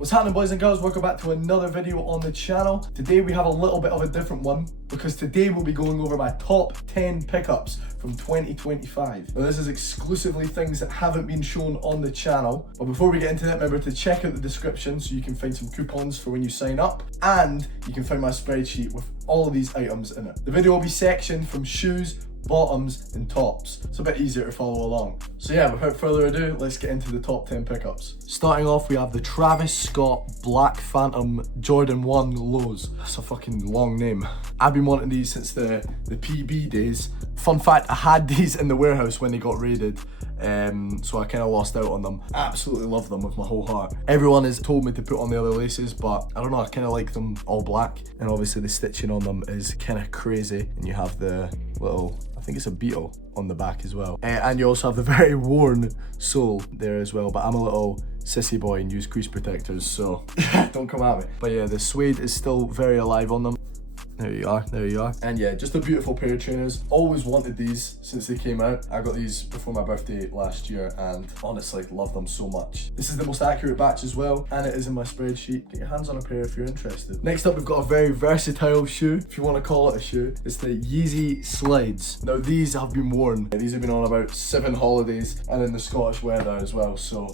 What's happening, boys and girls? Welcome back to another video on the channel. Today we have a little bit of a different one because today we'll be going over my top 10 pickups from 2025. Now this is exclusively things that haven't been shown on the channel. But before we get into that, remember to check out the description so you can find some coupons for when you sign up, and you can find my spreadsheet with all of these items in it. The video will be sectioned from shoes, bottoms and tops. It's a bit easier to follow along. So yeah, without further ado, let's get into the top 10 pickups. Starting off, we have the Travis Scott Black Phantom Jordan 1 Lows. That's a fucking long name. I've been wanting these since the PB days. Fun fact, I had these in the warehouse when they got raided. So I kind of lost out on them. Absolutely love them with my whole heart. Everyone has told me to put on the other laces, but I don't know, I kind of like them all black. And obviously the stitching on them is kind of crazy. And you have the little, I think it's a beetle on the back as well. And you also have the very worn sole there as well. But I'm a little sissy boy and use crease protectors, so don't come at me. But yeah, the suede is still very alive on them. There you are, there you are. And yeah, just a beautiful pair of trainers. Always wanted these since they came out. I got these before my birthday last year and honestly love them so much. This is the most accurate batch as well, and it is in my spreadsheet. Get your hands on a pair if you're interested. Next up, we've got a very versatile shoe, if you want to call it a shoe. It's the Yeezy Slides. Now these have been worn. These have been on about 7 holidays and in the Scottish weather as well, so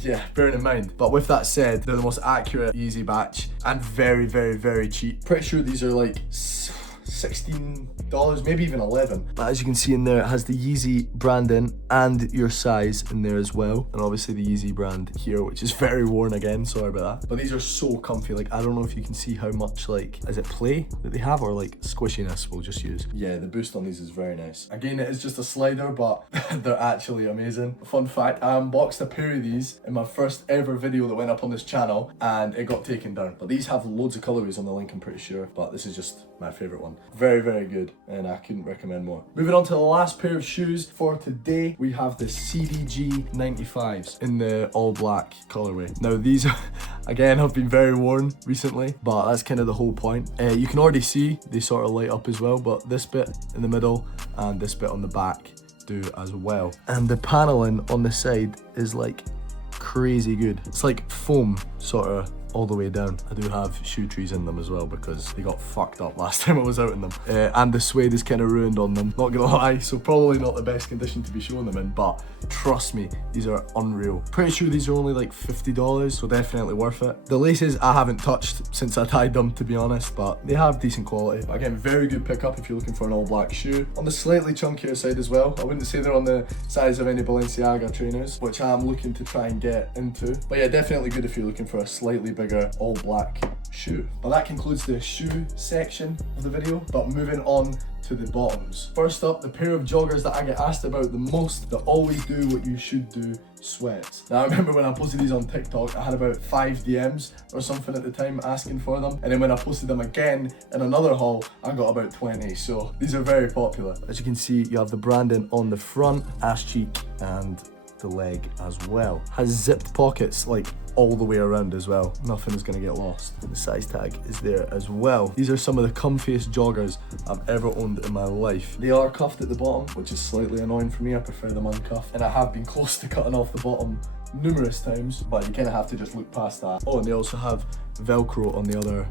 yeah, bearing in mind. But with that said, they're the most accurate Yeezy batch and very, very, very cheap. Pretty sure these are like $16, maybe even 11. But as you can see in there, it has the Yeezy branding and your size in there as well. And obviously the Yeezy brand here, which is very worn again, sorry about that. But these are so comfy. Like, I don't know if you can see how much, like, is it play that they have or like squishiness we'll just use. Yeah, the boost on these is very nice. Again, it is just a slider, but they're actually amazing. Fun fact, I unboxed a pair of these in my first ever video that went up on this channel and it got taken down. But these have loads of colorways on the link, I'm pretty sure. But this is just my favorite one. Very, very good, and I couldn't recommend more. Moving on to the last pair of shoes for today, we have the CDG 95s in the all black colorway. Now these again have been very worn recently, but that's kind of the whole point. You can already see they sort of light up as well, but this bit in the middle and this bit on the back do as well. And the paneling on the side is like crazy good. It's like foam sort of all the way down. I do have shoe trees in them as well because they got fucked up last time I was out in them. And the suede is kind of ruined on them, not gonna lie, so probably not the best condition to be showing them in, but trust me, these are unreal. Pretty sure these are only like $50, so definitely worth it. The laces I haven't touched since I tied them, to be honest, but they have decent quality. But again, very good pickup if you're looking for an all black shoe. On the slightly chunkier side as well, I wouldn't say they're on the size of any Balenciaga trainers, which I'm looking to try and get into. But yeah, definitely good if you're looking for a slightly bigger all black shoe. Well, that concludes the shoe section of the video, but moving on to the bottoms. First up, the pair of joggers that I get asked about the most, that always do what you should do, sweats. Now I remember when I posted these on TikTok, I had about 5 DMs or something at the time asking for them, and then when I posted them again in another haul, I got about 20, so these are very popular. As you can see, you have the branding on the front, ass cheek and the leg as well. Has zipped pockets like all the way around as well. Nothing is gonna get lost. And the size tag is there as well. These are some of the comfiest joggers I've ever owned in my life. They are cuffed at the bottom, which is slightly annoying for me. I prefer them uncuffed. And I have been close to cutting off the bottom numerous times, but you kind of have to just look past that. Oh, and they also have Velcro on the other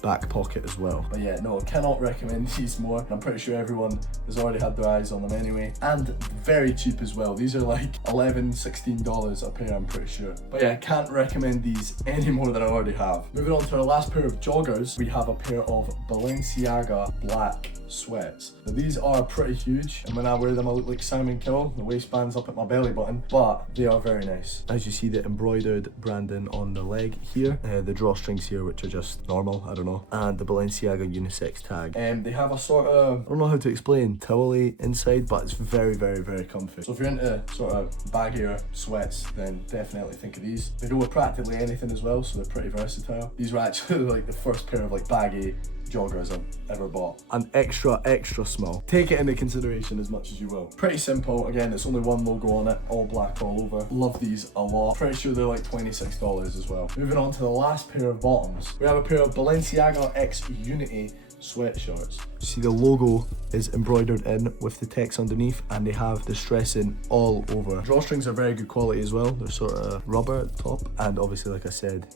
back pocket as well. But yeah, no, I cannot recommend these more. I'm pretty sure everyone has already had their eyes on them anyway. And very cheap as well. These are like $11, $16 a pair, I'm pretty sure. But yeah, I can't recommend these any more than I already have. Moving on to our last pair of joggers, we have a pair of Balenciaga black sweats. Now these are pretty huge, and when I wear them I look like Simon Cowell. The waistband's up at my belly button, but they are very nice. As you see, the embroidered branding on the leg here, the drawstrings here, which are just normal, I don't know, and the Balenciaga unisex tag. They have a sort of, I don't know how to explain, towel-y inside, but it's very, very, very comfy. So if you're into sort of baggier sweats, then definitely think of these. They go with practically anything as well, so they're pretty versatile. These were actually like the first pair of like baggy joggers I've ever bought. And extra small. Take it into consideration as much as you will. Pretty simple. Again, it's only one logo on it, all black all over. Love these a lot. Pretty sure they're like $26 as well. Moving on to the last pair of bottoms. We have a pair of Balenciaga X Unity sweatshirts. See the logo is embroidered in with the text underneath, and they have the distressing all over. Drawstrings are very good quality as well. They're sort of rubber at the top, and obviously, like I said,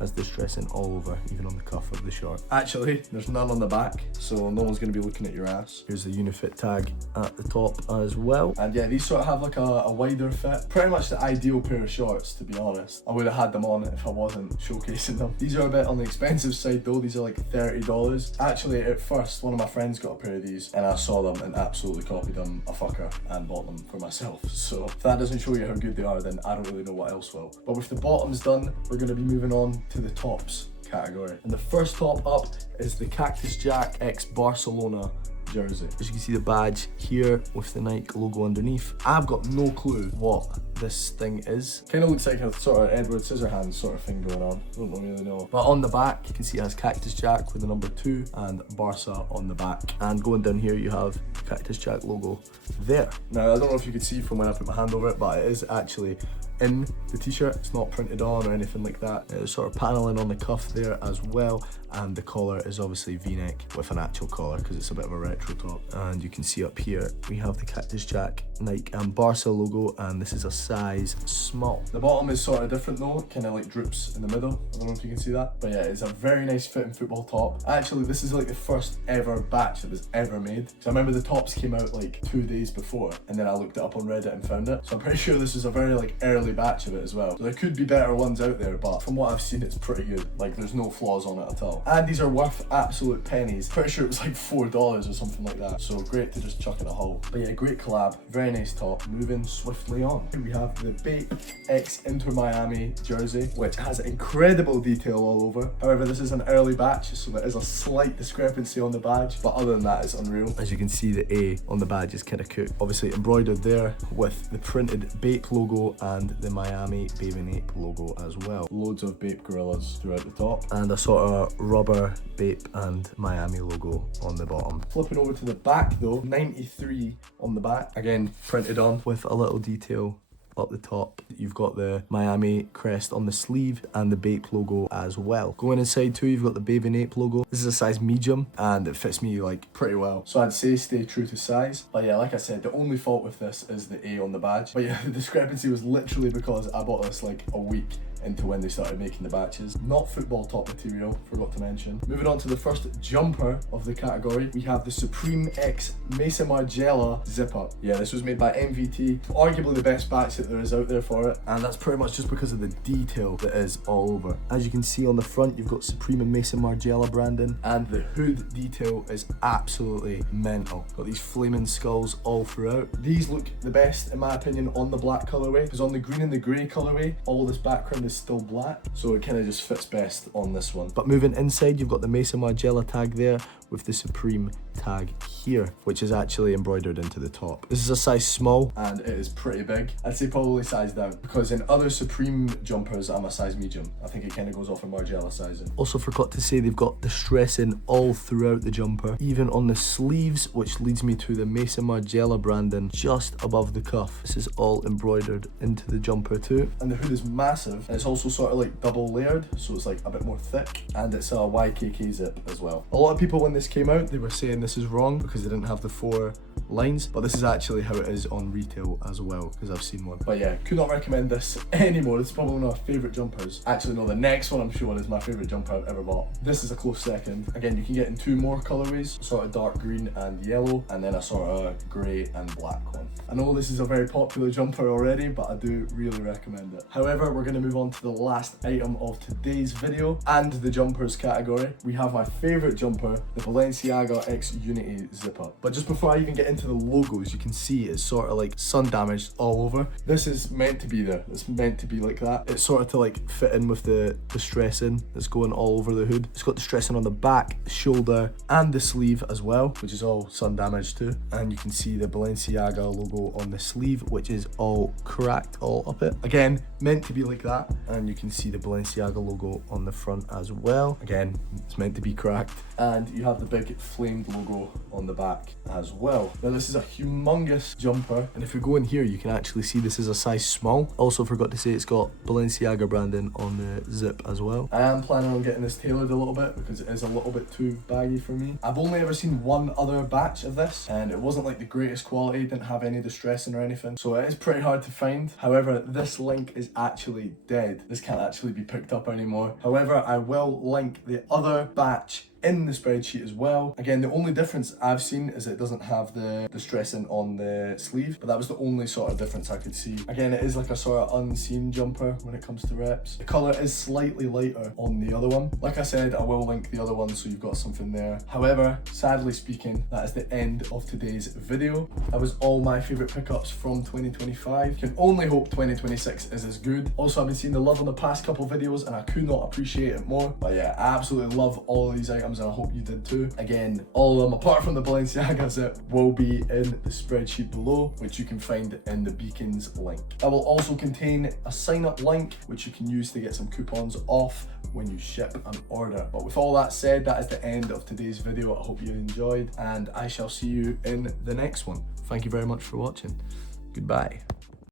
has distressing all over, even on the cuff of the shirt. Actually, there's none on the back, so no one's going to be looking at your ass. Here's the Unifit tag at the top as well. And yeah, these sort of have like a wider fit. Pretty much the ideal pair of shorts, to be honest. I would have had them on if I wasn't showcasing them. These are a bit on the expensive side though. These are like $30. Actually, at first, one of my friends got a pair of these, and I saw them and absolutely copied them a fucker and bought them for myself. So if that doesn't show you how good they are, then I don't really know what else will. But with the bottoms done, we're going to be moving on to the tops category. And the first top up is the Cactus Jack X Barcelona jersey. As you can see the badge here with the Nike logo underneath. I've got no clue what this thing is. Kind of looks like a sort of Edward Scissorhands sort of thing going on. Don't really know. But on the back, you can see it has Cactus Jack with the number 2 and Barca on the back. And going down here, you have the Cactus Jack logo there. Now, I don't know if you could see from when I put my hand over it, but it is actually in the t-shirt. It's not printed on or anything like that. There's sort of paneling on the cuff there as well, and the collar is obviously v-neck with an actual collar because it's a bit of a retro top. And you can see up here we have the Cactus Jack Nike and Barca logo, and this is a size small. The bottom is sort of different though, kind of like droops in the middle. I don't know if you can see that, but yeah, it's a very nice fitting football top. Actually, this is like the first ever batch that was ever made, so I remember the tops came out like 2 days before, and then I looked it up on Reddit and found it, so I'm pretty sure this is a very like early batch of it as well. So there could be better ones out there, but from what I've seen, it's pretty good. Like, there's no flaws on it at all. And these are worth absolute pennies. Pretty sure it was like $4 or something like that. So great to just chuck in a haul. But yeah, great collab. Very nice top. Moving swiftly on. Here we have the Bape X Inter Miami jersey, which has incredible detail all over. However, this is an early batch, so there is a slight discrepancy on the badge, but other than that, it's unreal. As you can see, the A on the badge is kind of cooked. Obviously embroidered there with the printed Bape logo and the Miami Baby Nape logo as well. Loads of Bape gorillas throughout the top, and a sort of rubber Bape and Miami logo on the bottom. Flipping over to the back though, 93 on the back, again printed on with a little detail up the top. You've got the Miami crest on the sleeve and the Bape logo as well. Going inside too, you've got the Baby Nape logo. This is a size medium and it fits me like pretty well, so I'd say stay true to size. But yeah, like I said, the only fault with this is the A on the badge. But yeah, the discrepancy was literally because I bought this like a week into when they started making the batches. Not football top material, forgot to mention. Moving on to the first jumper of the category, we have the Supreme X Mesa Margiela zip up. Yeah, this was made by MVT, arguably the best batch that there is out there for it, and that's pretty much just because of the detail that is all over. As you can see on the front, you've got Supreme and Mesa Margiela branding, and the hood detail is absolutely mental. Got these flaming skulls all throughout. These look the best in my opinion on the black colorway, because on the green and the grey colorway, all this background is still black, so it kind of just fits best on this one. But moving inside, you've got the Mesa Margiela tag there with the Supreme tag here, which is actually embroidered into the top. This is a size small and it is pretty big. I'd say probably size down, because in other Supreme jumpers I'm a size medium. I think it kind of goes off in Margiela sizing. Also forgot to say they've got distressing all throughout the jumper, even on the sleeves, which leads me to the Mesa Margiela branding just above the cuff. This is all embroidered into the jumper too. And the hood is massive, and it's also sort of like double layered, so it's like a bit more thick, and it's a YKK zip as well. A lot of people when this came out, they were saying this is wrong because they didn't have the 4 lines, but this is actually how it is on retail as well, because I've seen one. But yeah, could not recommend this anymore. It's probably one of my favourite jumpers. Actually no, the next one I'm showing is my favourite jumper I've ever bought. This is a close second. Again, you can get in 2 more colourways, sort of dark green and yellow, and then a sort of grey and black one. I know this is a very popular jumper already, but I do really recommend it. However, we're going to move on to the last item of today's video and the jumpers category. We have my favourite jumper, the Balenciaga X Unity zip up. But just before I even get into the logos, you can see it's sort of like sun damaged all over. This is meant to be there. It's meant to be like that. It's sort of to like fit in with the distressing that's going all over the hood. It's got distressing on the back, shoulder, and the sleeve as well, which is all sun damaged too. And you can see the Balenciaga logo on the sleeve, which is all cracked all up it. Again, meant to be like that. And you can see the Balenciaga logo on the front as well. Again, it's meant to be cracked. And you have the big flamed logo on the back as well. Now Now this is a humongous jumper, and if we go in here, you can actually see this is a size small. Also forgot to say it's got Balenciaga branding on the zip as well. I am planning on getting this tailored a little bit because it is a little bit too baggy for me. I've only ever seen one other batch of this, and it wasn't like the greatest quality, didn't have any distressing or anything, so it is pretty hard to find. However, this link is actually dead. This can't actually be picked up anymore. However, I will link the other batch in the spreadsheet as well. Again, the only difference I've seen is it doesn't have the distressing on the sleeve, but that was the only sort of difference I could see. Again, it is like a sort of unseen jumper when it comes to reps. The colour is slightly lighter on the other one. Like I said, I will link the other one so you've got something there. However, sadly speaking, that is the end of today's video. That was all my favourite pickups from 2025. Can only hope 2026 is as good. Also, I've been seeing the love on the past couple videos and I could not appreciate it more. But yeah, I absolutely love all of these items, and I hope you did too. Again, all of them apart from the Balenciaga zip will be in the spreadsheet below, which you can find in the beacons link. That will also contain a sign up link which you can use to get some coupons off when you ship an order. But with all that said, that is the end of today's video. I hope you enjoyed, and I shall see you in the next one. Thank you very much for watching. Goodbye.